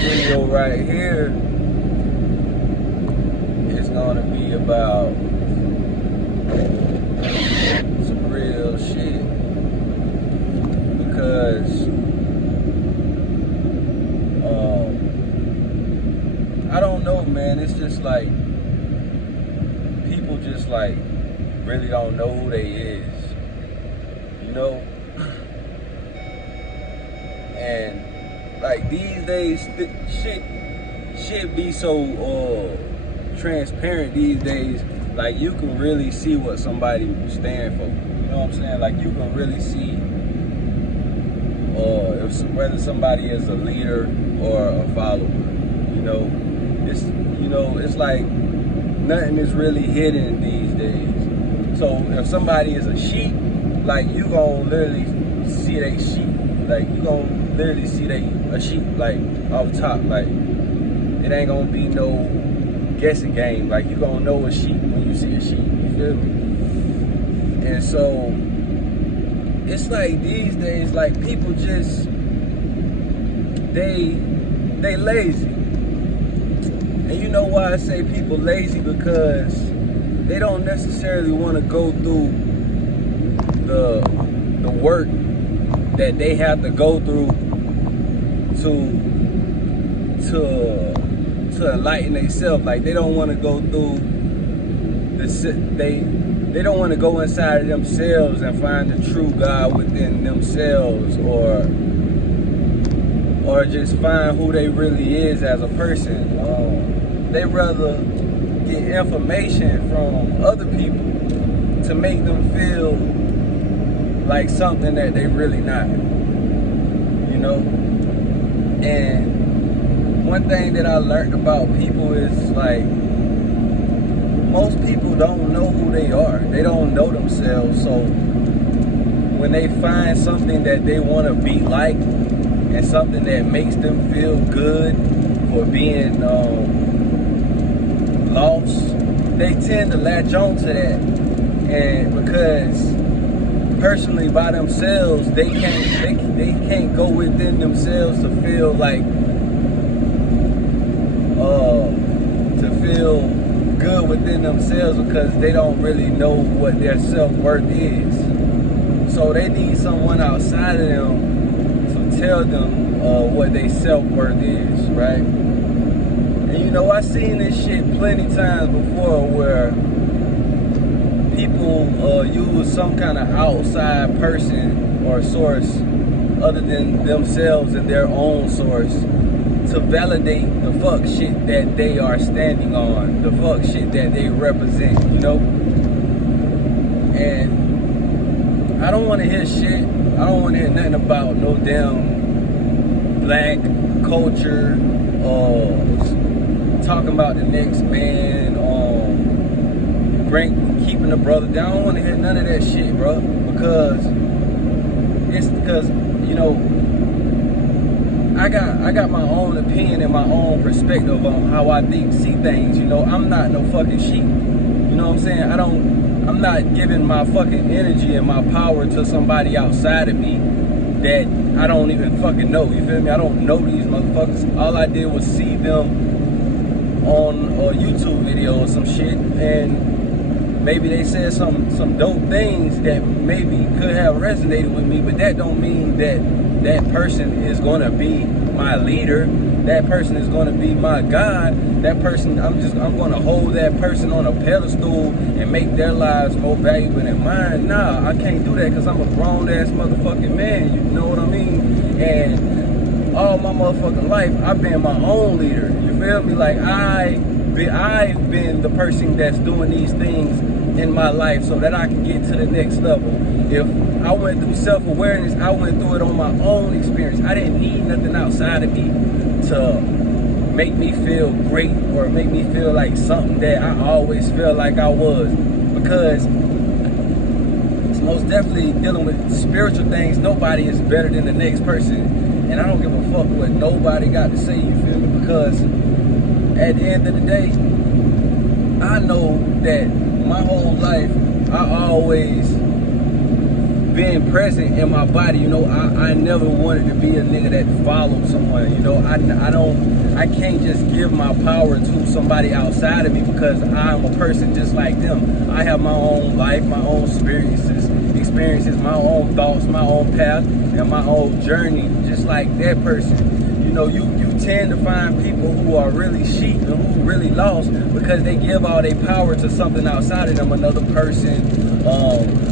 video right here is gonna be about some real shit, because I don't know, man. It's just like people just like really don't know who they is, you know. And like these days, shit be so transparent these days. Like you can really see what somebody stand for. You know what I'm saying? Like you can really see whether somebody is a leader or a follower. It's like nothing is really hidden these days. So if somebody is a sheep, like you gonna literally see they sheep. Like you gonna literally see a sheep like off top. Like it ain't gonna be no guessing game. Like you gonna know a sheep when you see a sheep. You feel me? And so it's like these days, like people just they lazy. And you know why I say people lazy? Because they don't necessarily want to go through the work that they have to go through to enlighten themselves. Like they don't want to go through they don't want to go inside of themselves and find the true God within themselves, or just find who they really is as a person. They rather get information from other people to make them feel like something that they really not, you know. And one thing that I learned about people is like most people don't know who they are. They don't know themselves. So when they find something that they want to be like and something that makes them feel good for being lost, they tend to latch on to that. And because personally by themselves, they can't go within themselves to feel like to feel good within themselves, because they don't really know what their self-worth is. So they need someone outside of them to tell them what their self-worth is, right? And you know, I've seen this shit plenty times before where people use some kind of outside person or source other than themselves and their own source to validate the fuck shit that they are standing on, the fuck shit that they represent, you know? And I don't want to hear shit. I don't want to hear nothing about no damn black culture or talking about the next man, keeping the brother down. I don't want to hear none of that shit, bro, because you know, I got my own opinion and my own perspective on how I see things. You know, I'm not no fucking sheep. You know what I'm saying? I'm not giving my fucking energy and my power to somebody outside of me that I don't even fucking know. You feel me? I don't know these motherfuckers. All I did was see them on a YouTube video or some shit, and maybe they said some dope things that maybe could have resonated with me, but that don't mean that person is gonna be my leader. That person is gonna be my God. That person, I'm gonna hold that person on a pedestal and make their lives more valuable than mine. Nah, I can't do that, because I'm a grown ass motherfucking man. You know what I mean? And all my motherfucking life, I've been my own leader. You feel me? Like I've been the person that's doing these things in my life so that I can get to the next level. If I went through self-awareness, I went through it on my own experience. I didn't need nothing outside of me to make me feel great or make me feel like something that I always felt like I was. Because it's most definitely dealing with spiritual things, nobody is better than the next person. And I don't give a fuck what nobody got to say, you feel me? Because at the end of the day, I know that my whole life, I always being present in my body. You know, I never wanted to be a nigga that followed someone. You know, I can't just give my power to somebody outside of me, because I'm a person just like them. I have my own life, my own experiences, my own thoughts, my own path, and my own journey, just like that person. You know, you tend to find people who are really sheep and who really lost because they give all their power to something outside of them, another person,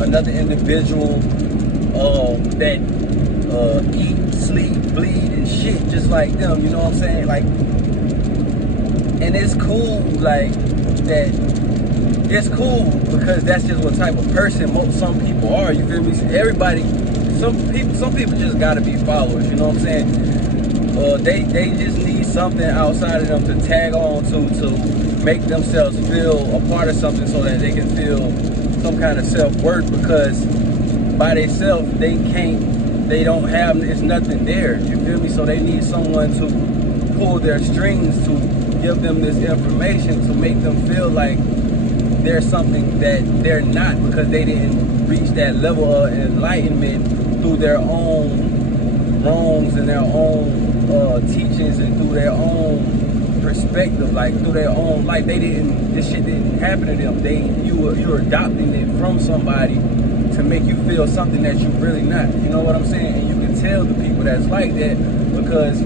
another individual that eat, sleep, bleed, and shit just like them. You know what I'm saying? Like, and it's cool, like that. It's cool because that's just what type of person some people are. You feel me? Everybody, some people just gotta be followers. You know what I'm saying? They just need something outside of them to tag on to make themselves feel a part of something, so that they can feel some kind of self-worth, because by themselves they don't have, it's nothing there. You feel me? So they need someone to pull their strings, to give them this information, to make them feel like there's something that they're not, because they didn't reach that level of enlightenment through their own wrongs and their own teachings, and through their own perspective, like through their own life. This shit didn't happen to them. You're adopting it from somebody to make you feel something that you're really not. You know what I'm saying? And you can tell the people that's like that, because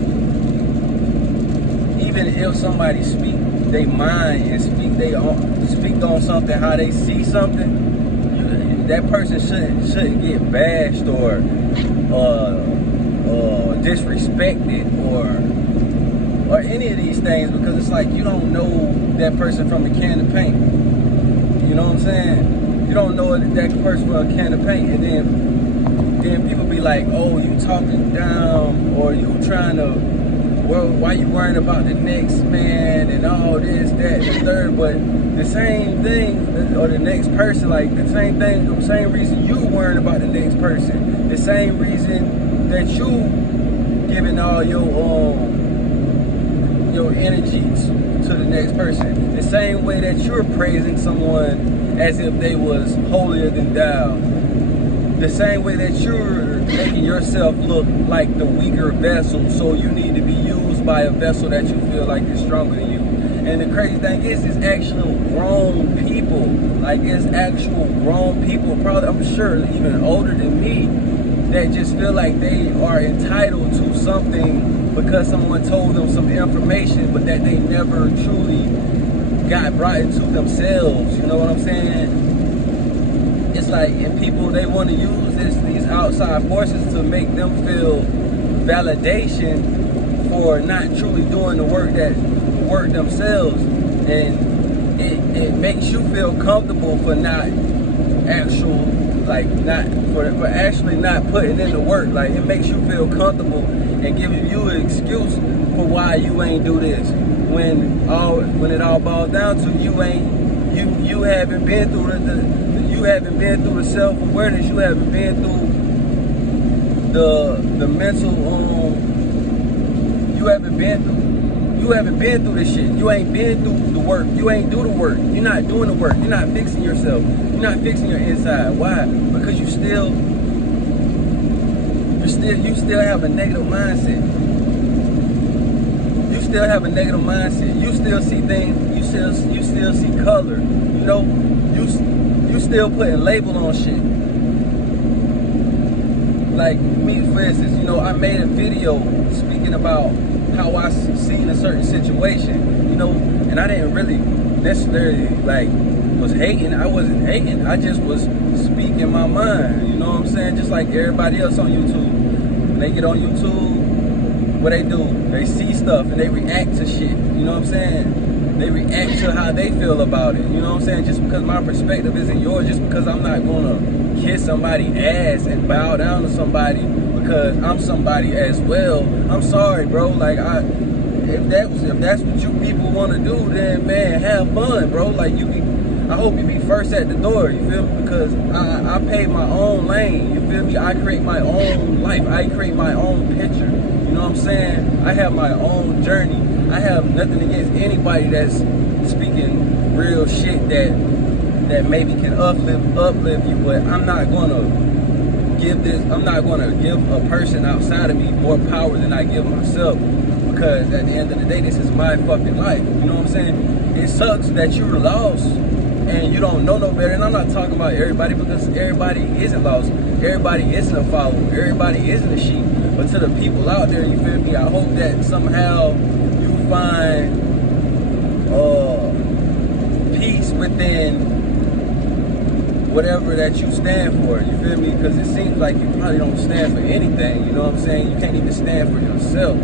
even if somebody speak their mind and speak on something, how they see something, that person shouldn't get bashed or disrespected or any of these things, because it's like you don't know that person from a can of paint. You know what I'm saying? You don't know that person from a can of paint, and then people be like, oh, you talking down, or you trying to, well, why you worrying about the next man and all this, that, and the third? But the same thing, or the next person, like the same thing, the same reason you worrying about the next person, the same reason that you giving all your energy to the next person, the same way that you're praising someone as if they was holier than thou, the same way that you're making yourself look like the weaker vessel, so you need to be used by a vessel that you feel like is stronger than you. And the crazy thing is, it's actual grown people, like it's actual grown people, probably, I'm sure even older than me, that just feel like they are entitled to something because someone told them some information, but that they never truly got brought into themselves. You know what I'm saying? It's like, and people, they want to use these outside forces to make them feel validation for not truly doing the work themselves, and it makes you feel comfortable for not actual, like not for actually not putting in the work. Like, it makes you feel comfortable and giving you an excuse for why you ain't do this, when it all boils down to you haven't been through you haven't been through the self-awareness, you haven't been through the mental you haven't been through this shit. You ain't been through the work. You ain't do the work. You're not doing the work. You're not fixing yourself. You're not fixing your inside. Why? Because you still have a negative mindset. You still have a negative mindset. You still see things. You still see color. You know, you still putting label on shit. Like me, for instance, you know, I made a video speaking about how I seen a certain situation, you know, and I didn't really necessarily like was hating. I wasn't hating. I just was speaking my mind. You know what I'm saying? Just like everybody else on YouTube. When they get on YouTube, what they do? They see stuff and they react to shit. You know what I'm saying? They react to how they feel about it. You know what I'm saying? Just because my perspective isn't yours, just because I'm not gonna kiss somebody's ass and bow down to somebody because I'm somebody as well. I'm sorry, bro. Like, if that's what you people want to do, then man, have fun, bro. Like, I hope you be first at the door. You feel me? Because I pay my own lane. You feel me? I create my own life. I create my own picture. You know what I'm saying? I have my own journey. I have nothing against anybody that's speaking real shit that maybe can uplift you, but I'm not gonna gonna give a person outside of me more power than I give myself. Because at the end of the day, this is my fucking life. You know what I'm saying? It sucks that you're lost and you don't know no better. And I'm not talking about everybody, because everybody isn't lost. Everybody isn't a follower. Everybody isn't a sheep. But to the people out there, you feel me? I hope that somehow you find peace within whatever that you stand for. You feel me? Because it seems like you probably don't stand for anything. You know what I'm saying? You can't even stand for yourself.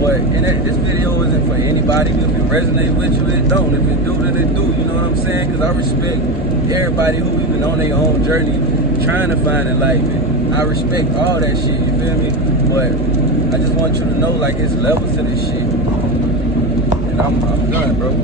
But this video isn't for anybody. If it resonates with you, it don't. If it do, then it do. You know what I'm saying? Because I respect everybody who even on their own journey trying to find enlightenment. I respect all that shit. You feel me? But I just want you to know, like, it's levels to this shit. And I'm done, bro.